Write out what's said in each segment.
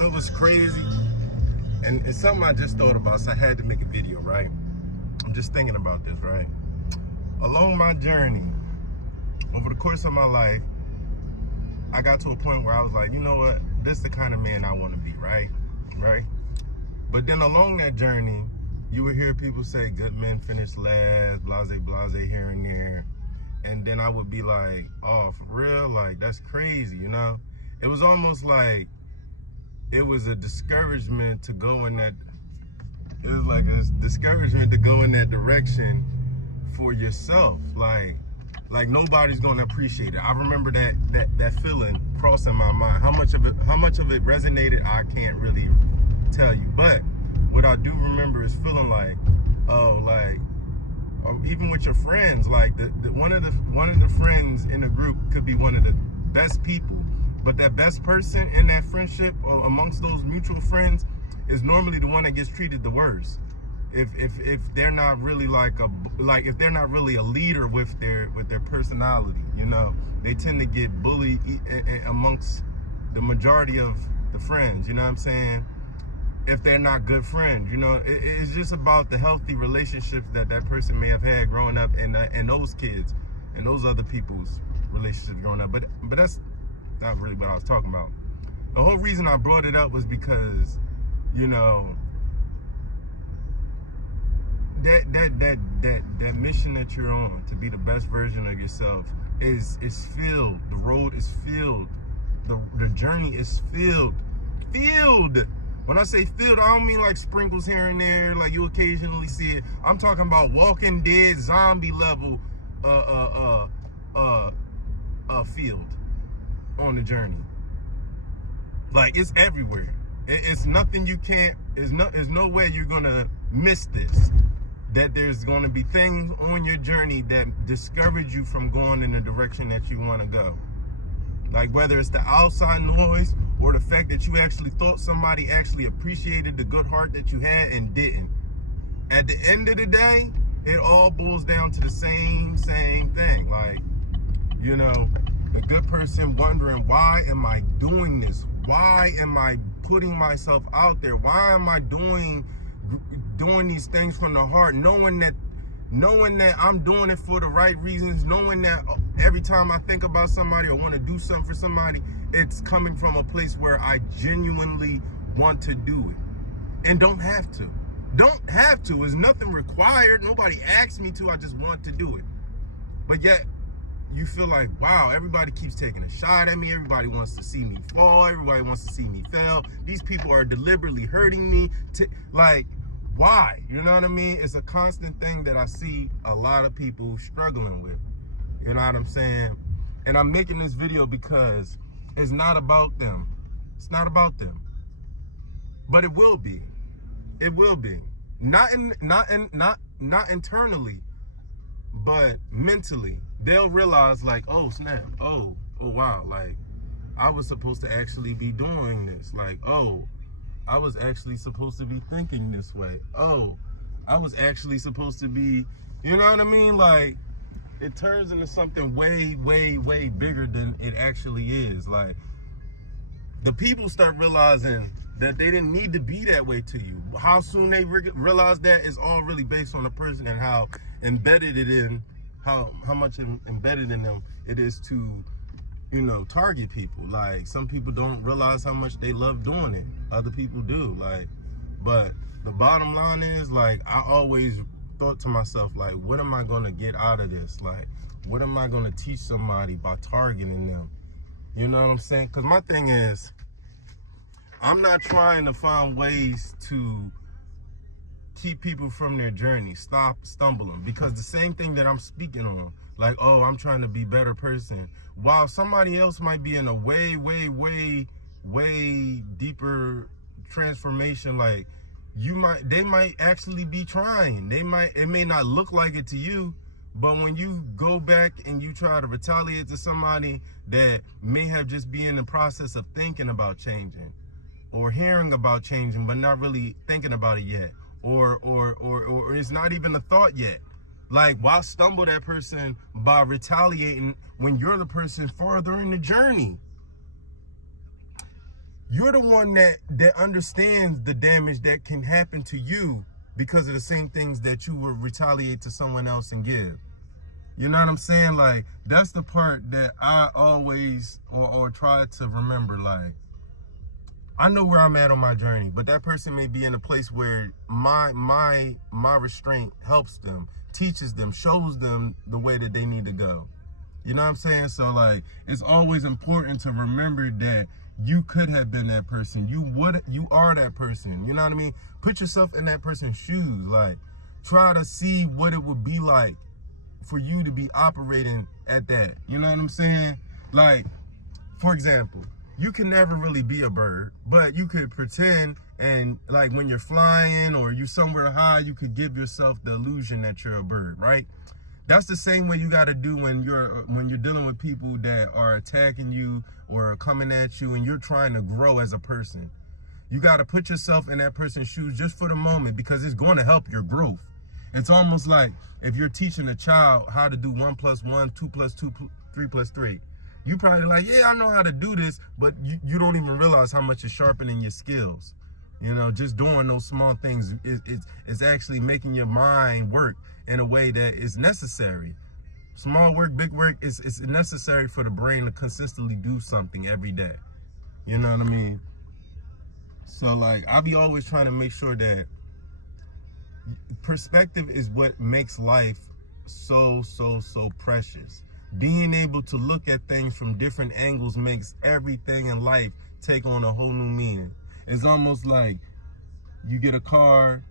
know what's crazy? And it's something I just thought about, so I had to make a video, right? I'm just thinking about this, right? Along my journey, over the course of my life, I got to a point where I was like, you know what? This is the kind of man I want to be, right? Right? But then along that journey, you would hear people say, good men finish last, blase, blase, here and there. And then I would be like, oh, for real? Like, that's crazy, you know? It was almost like it was a discouragement to go in that, it was like a discouragement to go in that direction for yourself. Like nobody's gonna appreciate it. I remember that feeling crossing my mind. How much of it resonated, I can't really tell you. But what I do remember is feeling like, oh, like, or even with your friends, like one of the friends in the group could be one of the best people, but that best person in that friendship or amongst those mutual friends is normally the one that gets treated the worst. If they're not really if they're not really a leader with their personality, you know, they tend to get bullied amongst the majority of the friends, you know what I'm saying? If they're not good friends, you know, it's just about the healthy relationships that person may have had growing up, and those kids and those other people's relationships growing up. But that's not really what I was talking about. The whole reason I brought it up was because, you know, that mission that you're on to be the best version of yourself is filled. The road is filled. The journey is filled. When I say filled, I don't mean like sprinkles here and there, like you occasionally see it. I'm talking about Walking Dead zombie level field on the journey. Like, it's everywhere. It's nothing you can't, there's no way you're gonna miss this. That there's gonna be things on your journey that discourage you from going in the direction that you wanna go. Like, whether it's the outside noise or the fact that you actually thought somebody actually appreciated the good heart that you had and didn't. At the end of the day, it all boils down to the same thing. Like, you know, the good person wondering, why am I doing this? Why am I putting myself out there? Why am I doing these things from the heart, knowing that I'm doing it for the right reasons, knowing that every time I think about somebody or want to do something for somebody, it's coming from a place where I genuinely want to do it and don't have to. There's nothing required. Nobody asked me to. I just want to do it. But yet you feel like, wow, everybody keeps taking a shot at me. Everybody wants to see me fall. Everybody wants to see me fail. These people are deliberately hurting me. Like, why? You know what I mean? It's a constant thing that I see a lot of people struggling with. You know what I'm saying? And I'm making this video because it's not about them. It's not about them. But it will be. It will be. Not internally, but mentally. They'll realize, like, oh snap, oh wow, like, I was supposed to actually be doing this. Like, oh, I was actually supposed to be thinking this way. Oh, I was actually supposed to be, you know what I mean? Like, it turns into something way, way, way bigger than it actually is. Like, the people start realizing that they didn't need to be that way to you. How soon they realize that is all really based on the person and how embedded it in, how much embedded in them it is to, you know, target people. Like, some people don't realize how much they love doing it. Other people do. Like, but the bottom line is, like, I always thought to myself, like, what am I going to get out of this? Like, what am I going to teach somebody by targeting them? You know what I'm saying? Because my thing is, I'm not trying to find ways to keep people from their journey, stop stumbling, because the same thing that I'm speaking on, like, oh, I'm trying to be a better person, while somebody else might be in a way, way, way, way deeper transformation. Like, they might actually be trying. It may not look like it to you, but when you go back and you try to retaliate to somebody that may have just been in the process of thinking about changing or hearing about changing, but not really thinking about it yet, or it's not even a thought yet. Like, why stumble that person by retaliating when you're the person farther in the journey? you're the one that understands the damage that can happen to you because of the same things that you would retaliate to someone else and give. You know what I'm saying? Like, that's the part that I always or try to remember. Like, I know where I'm at on my journey, but that person may be in a place where my restraint helps them, teaches them, shows them the way that they need to go. You know what I'm saying? So, like, it's always important to remember that you could have been that person. You are that person. You know what I mean? Put yourself in that person's shoes. Like, try to see what it would be like for you to be operating at that. You know what I'm saying? Like, for example, you can never really be a bird, but you could pretend, and like when you're flying or you're somewhere high, you could give yourself the illusion that you're a bird, right? That's the same way you got to do when you're dealing with people that are attacking you or coming at you and you're trying to grow as a person. You got to put yourself in that person's shoes just for the moment, because it's going to help your growth. It's almost like if you're teaching a child how to do 1 + 1, 2 + 2, 3 + 3. You probably like, yeah, I know how to do this, but you don't even realize how much it's sharpening your skills. You know, just doing those small things is actually making your mind work in a way that is necessary. Small work, big work is necessary for the brain to consistently do something every day. You know what I mean? So, like, I be always trying to make sure that perspective is what makes life so precious. Being able to look at things from different angles makes everything in life take on a whole new meaning. It's almost like you get a car,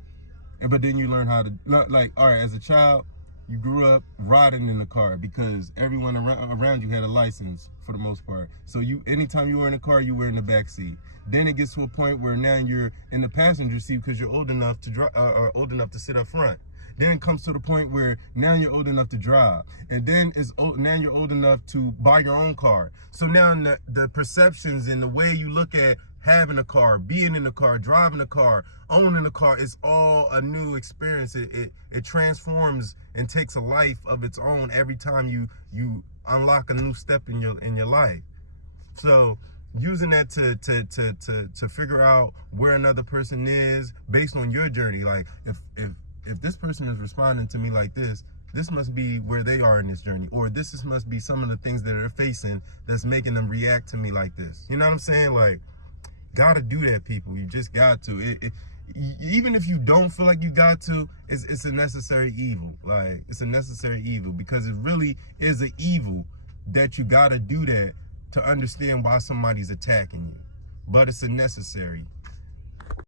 but then you learn how to, like, all right, as a child, you grew up riding in the car because everyone around you had a license for the most part. So anytime you were in a car, you were in the back seat. Then it gets to a point where now you're in the passenger seat because you're old enough to drive, or old enough to sit up front. Then it comes to the point where now you're old enough to drive. And then now you're old enough to buy your own car. So now the perceptions and the way you look at having a car, being in the car, driving a car, owning a car, is all a new experience. It transforms and takes a life of its own every time you unlock a new step in your life. So using that to figure out where another person is based on your journey. Like, if this person is responding to me like this must be where they are in this journey, or must be some of the things that they're facing that's making them react to me like this. You know what I'm saying? Like, gotta do that, people. You just got to. Even if you don't feel like you got to, it's a necessary evil. Like, it's a necessary evil, because it really is an evil that you gotta do that to understand why somebody's attacking you. But it's a necessary